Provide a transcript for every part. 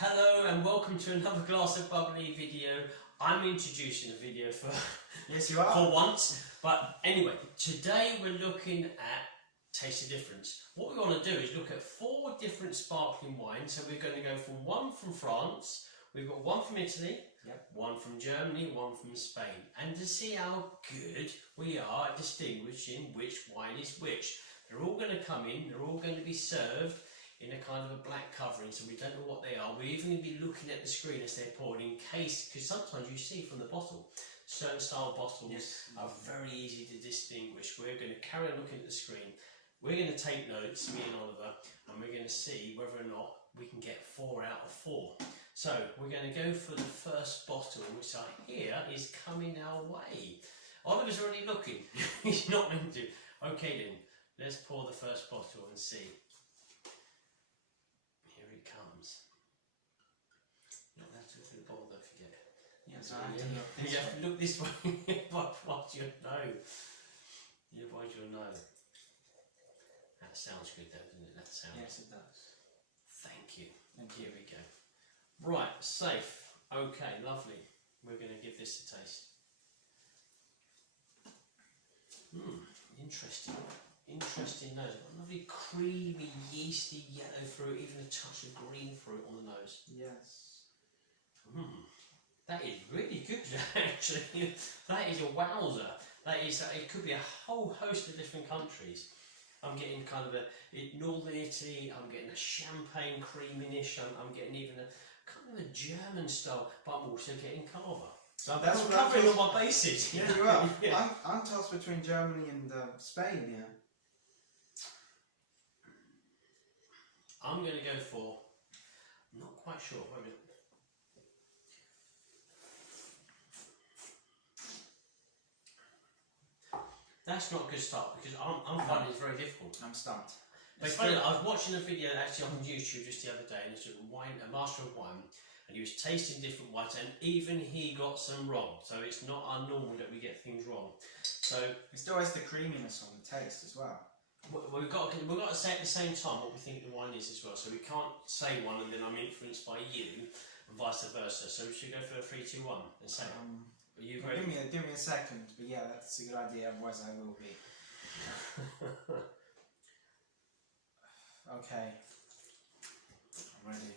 Hello and welcome to another glass of bubbly video. I'm introducing a video for Yes, you are. for once. But anyway, today we're looking at taste the difference. What we want to do is look at 4 different sparkling wines. So we're going to go from one from France, we've got one from Italy, one from Germany, one from Spain, and to see how good we are at distinguishing which wine is which. They're all going to come in, they're all going to be served in a kind of a black covering, so we don't know what they are. We're even going to be looking at the screen as they're poured in case, because sometimes you see from the bottle, certain style bottles are very easy to distinguish. We're going to carry on looking at the screen. We're going to take notes, me and Oliver, and we're going to see whether or not we can get 4 out of 4. So we're going to go for the first bottle, which I hear is coming our way. Oliver's already looking. He's not meant to. Okay then, let's pour the first bottle and see. Here it comes. Not allowed to look at the bottle, don't forget. Yes, I have to look this You have to look this way. Otherwise you'll know. Otherwise you'll know. That sounds good though, doesn't it? That sounds. Yes, it does. Thank you. Thank you. Here we go. Right, safe. Okay, lovely. We're going to give this a taste. Interesting. Interesting nose. I've got a lovely creamy, yeasty yellow fruit, even a touch of green fruit on the nose. Yes. That is really good, actually. That is a wowzer. That is. It could be a whole host of different countries. I'm getting kind of northern Italy. I'm getting a champagne creaminess. I'm getting even a kind of a German style, but I'm also getting Cava. So That's I'm what I covering thought. all my bases. Yeah, you are. Yeah. I'm tossed between Germany and Spain. Yeah. I'm going to go for. I'm not quite sure. Wait a minute. That's not a good start because I'm finding it's very difficult. I'm stumped. But it's funny, I was watching a video actually on YouTube just the other day, and it's a master of wine, and he was tasting different wines, and even he got some wrong. So it's not unnormal that we get things wrong. So It still has the creaminess on the taste as well. we've got to say at the same time what we think the wine is as well. So we can't say one and then I'm influenced by you, and vice versa. So we should go for a 3, 2, 1 and say. Are you ready? Give me a second, but yeah, that's a good idea. Otherwise, I will be. Okay. I'm ready.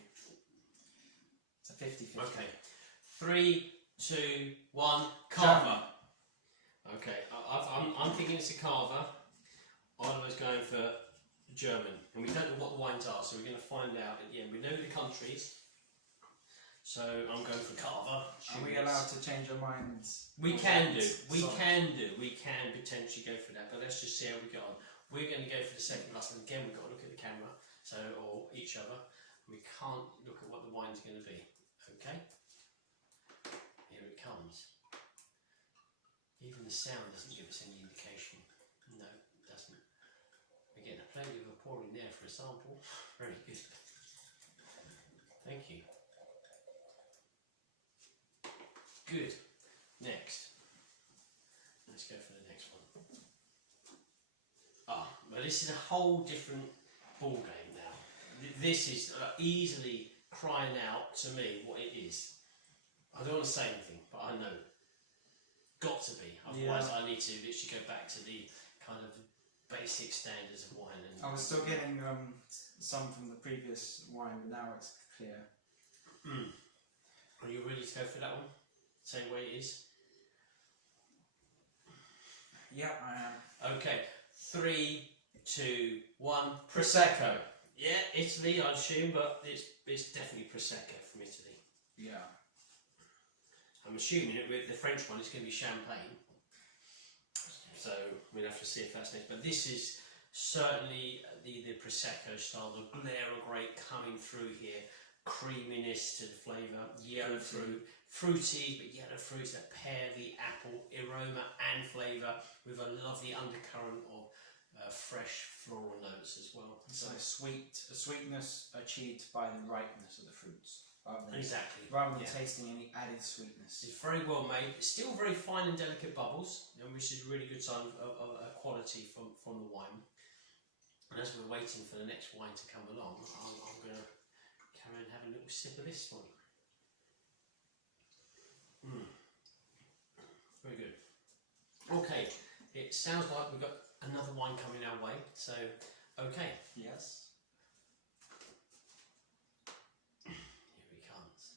It's a 50-50. Okay. 3, 2, 1. Cava. Okay. I'm thinking it's a Cava. Oliver's going for German, and we don't know what the wines are, so we're going to find out at the end. We know the countries. So I'm going for Cava. Are we allowed to change our minds? We can do. We can potentially go for that, but let's just see how we get on. We're going to go for the second glass, and again we've got to look at the camera, or each other. We can't look at what the wine's going to be. Okay. Here it comes. Even the sound doesn't give us any indication. No, it doesn't. We're getting a plenty of a pour in there for a sample. Very good. Thank you. Good. Next. Let's go for the next one. Well, this is a whole different ball game now. This is easily crying out to me what it is. I don't want to say anything, but I know. Got to be. Otherwise, I need to literally go back to the kind of basic standards of wine. And I was still getting some from the previous wine, but now it's clear. Are you ready to go for that one? Same way it is? Yeah, I am. Okay. 3, 2, 1. Prosecco. Yeah, Italy, I assume, but it's definitely Prosecco from Italy. Yeah. I'm assuming that with the French one, it's going to be champagne. So we'll have to see if that's next. But this is certainly the Prosecco style, the glare of grape coming through here, creaminess to the flavour, yellow fruit, fruity but yellow fruits that pair the apple aroma and flavour with a lovely undercurrent of fresh floral notes as well. It's like a sweetness achieved by the ripeness of the fruits. Rather than tasting any added sweetness. It's very well made. It's still very fine and delicate bubbles, which is a really good sign of quality from the wine. And as we're waiting for the next wine to come along, I'm going to carry on having a little sip of this one. Very good. Okay, it sounds like we've got another wine coming our way, so okay. Yes. Here he comes.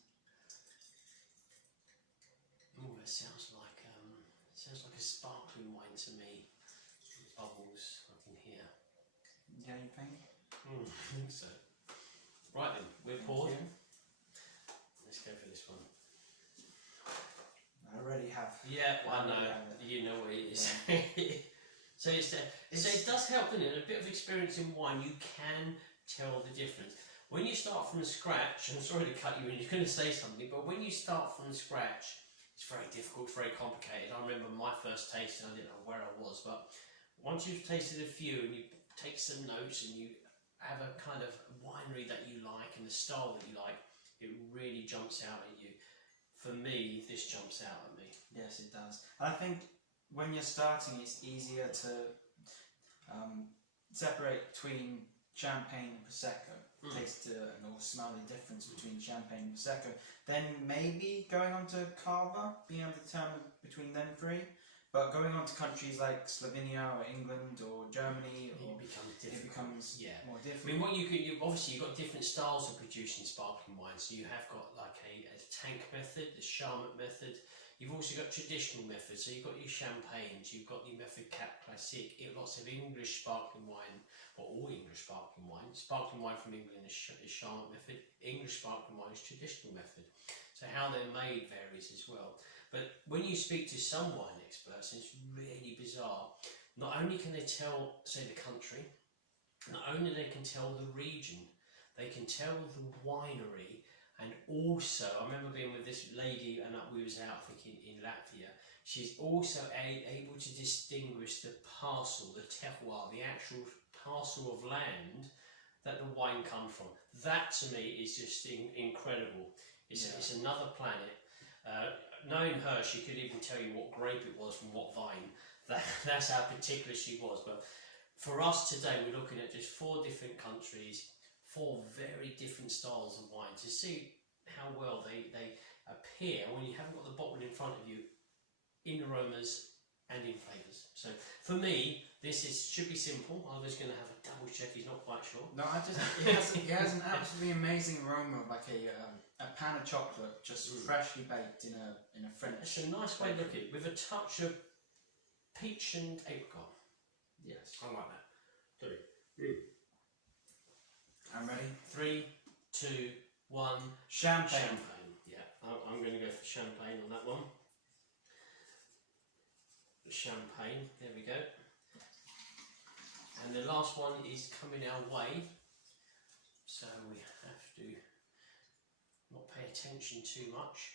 Oh, it sounds like a sparkling wine to me. Bubbles I can hear. Yeah, you think? I think so. Right then, we're poured. Let's go for this one. I already have. Yeah, I know. You know what it is. Yeah. So it does help, doesn't it? A bit of experience in wine, you can tell the difference. When you start from scratch, I'm sorry to cut you in, you're going to say something, but when you start from scratch, it's very difficult, it's very complicated. I remember my first taste, and I didn't know where I was, but once you've tasted a few and you take some notes and you have a kind of winery that you like and the style that you like, it really jumps out at you. For me, this jumps out at me. Yes, it does. And I think when you're starting, it's easier to separate between champagne and Prosecco. Taste or smell the difference between champagne and Prosecco. Then maybe going on to Cava, being able to determine between them three. But going on to countries like Slovenia or England or Germany, it becomes more difficult. I mean, what obviously you've got different styles of producing sparkling wine. So you have got like a tank method, the Charmat method. You've also got traditional methods. So you've got your champagnes, you've got your method Cap Classique, lots of English sparkling wine, or all English sparkling wine. Sparkling wine from England is Charmat method. English sparkling wine is traditional method. So how they're made varies as well. But when you speak to some wine experts, it's really bizarre. Not only can they tell, say, the country, not only they can tell the region, they can tell the winery, and also, I remember being with this lady, and we was out, I think, in Latvia. She's also able to distinguish the parcel, the terroir, the actual parcel of land that the wine comes from. That, to me, is just incredible. It's another planet. Knowing her, she could even tell you what grape it was from what vine. That's how particular she was. But for us today, we're looking at just 4 different countries, 4 very different styles of wine, to see how well they appear when you haven't got the bottle in front of you, in aromas and in flavours. So for me, this should be simple. I was going to have a double check, he's not quite sure. No, it has an absolutely amazing aroma, like a pan of chocolate, just freshly baked in a French. It's a nice way to look at it, with a touch of peach and apricot. Yes, I like that. 3. I'm ready. 3, 2, 1. Champagne. Yeah, I'm going to go for champagne on that one. Champagne. There we go. And the last one is coming our way, so we have to not pay attention too much.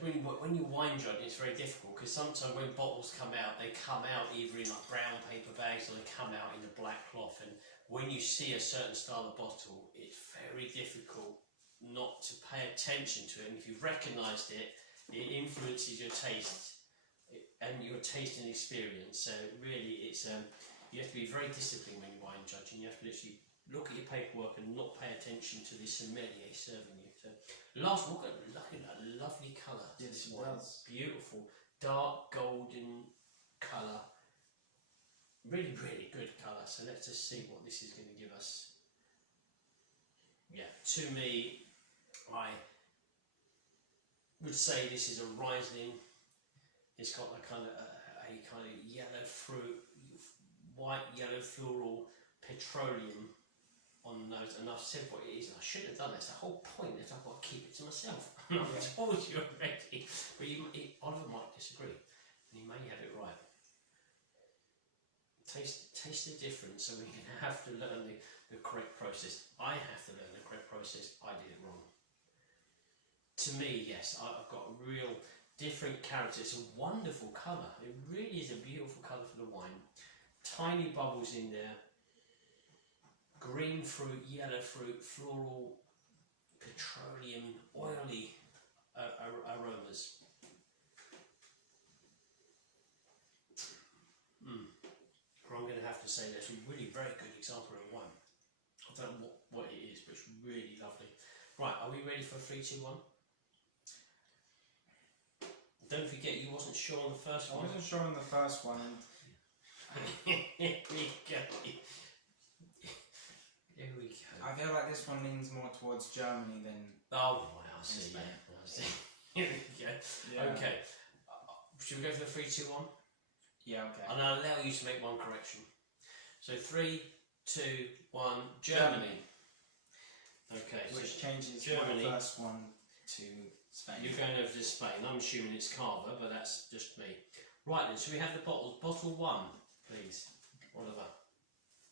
When you wine judge, it's very difficult, because sometimes when bottles come out, they come out either in like brown paper bags or they come out in a black cloth, and when you see a certain style of bottle, it's very difficult not to pay attention to it, and if you've recognised it, it influences your taste and your tasting experience. So really, it's you have to be very disciplined when you're wine judging. You have to literally look at your paperwork and not pay attention to the sommelier serving you. So last, we've got a lovely colour. Yes, it wine. does. Beautiful, dark golden colour. Really, really good colour. So let's just see what this is going to give us. Yeah, to me, I would say this is a Riesling. It's got a kind of yellow fruit, white yellow floral petroleum on those, and I've said what it is, and I should have done this. The whole point is I've got to keep it to myself. I've told you already, but Oliver might disagree, and he may have it right. Taste the difference, so we're going to have to learn the correct process. I have to learn the correct process. I did it wrong. To me, yes, I've got a real different character. It's a wonderful colour. It really is a beautiful colour for the wine. Tiny bubbles in there. Green fruit, yellow fruit, floral, petroleum, oily aromas. I'm going to have to say that's a really very good example of wine. I don't know what really lovely. Right, are we ready for 3, 2, 1? Don't forget, you wasn't sure on the first I one. wasn't sure on the first one. Here we go. Here we go. I feel like this one leans more towards Germany than. Oh, right, I see. Spain. Yeah, I see. Here we go. Yeah. Okay. Should we go for the 3, 2, 1? Yeah. Okay. And I'll allow you to make one correction. So 3, 2, 1. Germany. Okay. Which so changes Germany. my first one to Spain. You're going over to Spain. I'm assuming it's Cava, but that's just me. Right then, so we have the bottles. Bottle 1, please, Oliver.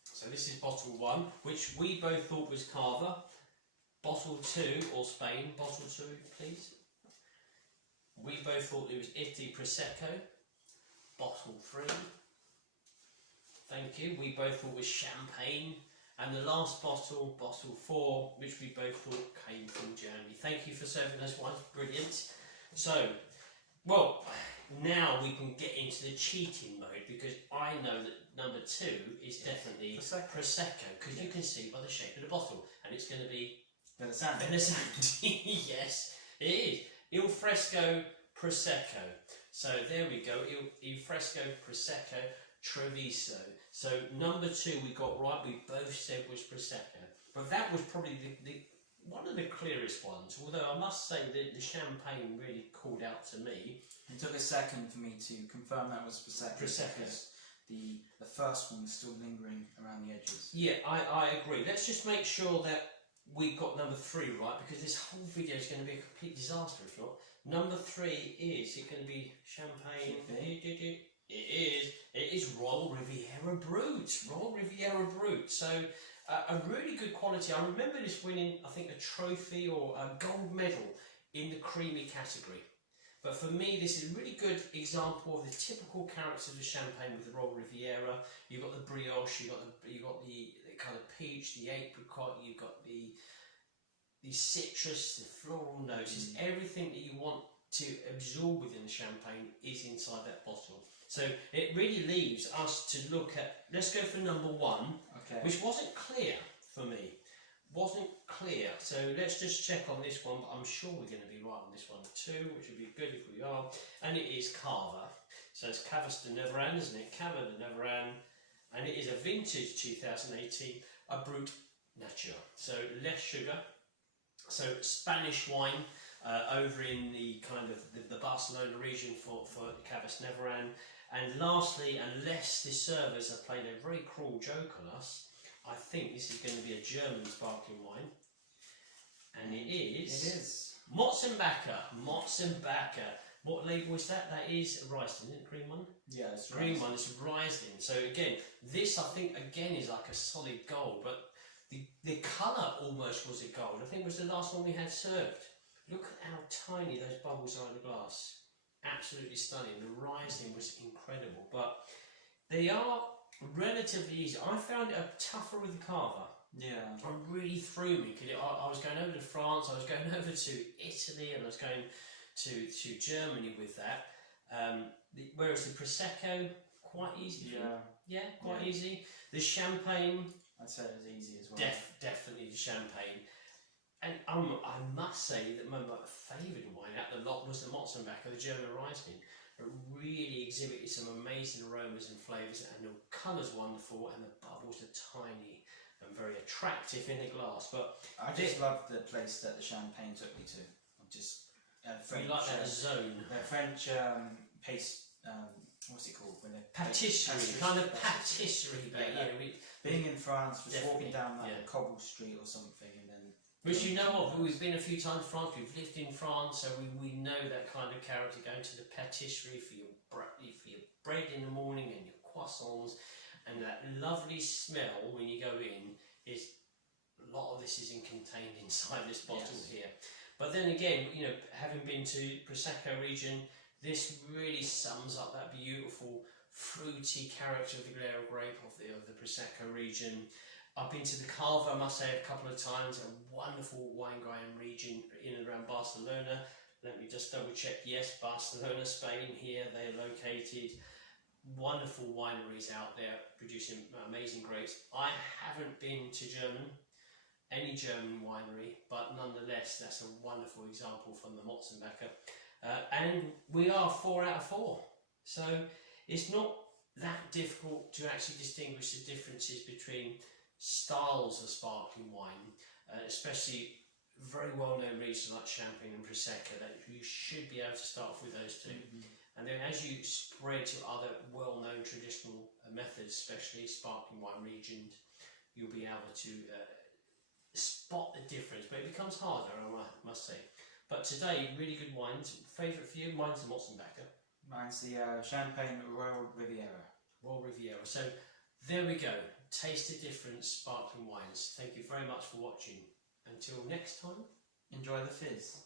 So this is bottle 1, which we both thought was Cava. Bottle 2, or Spain, bottle 2, please. We both thought it was Italy Prosecco. Bottle 3. Thank you. We both thought was Champagne. And the last bottle, bottle 4, which we both thought came from Germany. Thank you for serving those wines. Brilliant. So, well, now we can get into the cheating mode, because I know that number 2 is definitely Prosecco, because you can see by the shape of the bottle, and it's going to be Veneziani. Yes, it is. Il Fresco Prosecco. So there we go. Il Fresco Prosecco Treviso. So number 2 we got right. We both said was Prosecco, but that was probably the one of the clearest ones. Although I must say that the Champagne really called out to me. It took a second for me to confirm that was Prosecco. Because the first one was still lingering around the edges. Yeah, I agree. Let's just make sure that we got number 3 right, because this whole video is going to be a complete disaster if not. Number 3 is it going to be Champagne? It is Royal Riviera Brut. Royal Riviera Brut. So a really good quality. I remember this winning, I think, a trophy or a gold medal in the creamy category. But for me, this is a really good example of the typical characters of Champagne with the Royal Riviera. You've got the brioche, you've got the kind of peach, the apricot, you've got the citrus, the floral notes. Everything that you want to absorb within the Champagne is inside that bottle. So it really leaves us to look at, let's go for number 1, which wasn't clear for me. Wasn't clear. So let's just check on this one, but I'm sure we're going to be right on this one too, which would be good if we are. And it is Cava. So it's Cava de Neveran, isn't it? Cava de Neveran. And it is a vintage 2018, a Brut Nature. So less sugar. So Spanish wine over in the kind of the Barcelona region for Cava de Neveran. And lastly, unless the servers have played a very cruel joke on us, I think this is going to be a German sparkling wine. And it is... It is. Motzenbacher. Motzenbacher. What label is that? That is Riesling, isn't it? Green one? Yeah, it's green one. It's Riesling. So again, this I think again is like a solid gold, but the colour almost was a gold. I think it was the last one we had served. Look at how tiny those bubbles are in the glass. Absolutely stunning. The Riesling was incredible, but they are relatively easy. I found it tougher with the Cava. Yeah. It really threw me because I was going over to France, I was going over to Italy, and I was going to Germany with that. Whereas the Prosecco, quite easy. Yeah, quite easy. The Champagne, I'd say it was easy as well. Definitely the Champagne. And I must say that my favourite wine out of the lot was the Motzenbacher, the German Riesling. It really exhibited some amazing aromas and flavours, and the colour's wonderful, and the bubbles are tiny and very attractive in the glass. But I just loved the place that the Champagne took me to. French, you like that zone? The French what's it called? When patisserie, kind of patisserie. Being in France, just walking down like a cobble street or something, and then. Which you know of, we've been a few times in France, we've lived in France, so we know that kind of character, going to the patisserie for your bread in the morning and your croissants, and that lovely smell when you go in is, a lot of this is contained inside this bottle here. But then again, you know, having been to Prosecco region, this really sums up that beautiful fruity character of the Glera grape of the Prosecco region. I've been to the Cava, I must say, a couple of times, a wonderful wine growing region in and around Barcelona. Let me just double check, yes, Barcelona, Spain, here they're located. Wonderful wineries out there producing amazing grapes. I haven't been to German, any German winery, but nonetheless, that's a wonderful example from the Motzenbecker. And we are 4 out of 4. So it's not that difficult to actually distinguish the differences between styles of sparkling wine, especially very well-known regions like Champagne and Prosecco, that you should be able to start off with those two. And then as you spread to other well-known traditional methods, especially sparkling wine regions, you'll be able to spot the difference, but it becomes harder, I must say. But today, really good wines. Favourite for you? Mine's the Motzenbecker. Mine's the Champagne Royal Riviera. Royal Riviera. So there we go. Taste the difference, sparkling wines. Thank you very much for watching. Until next time. Enjoy the fizz.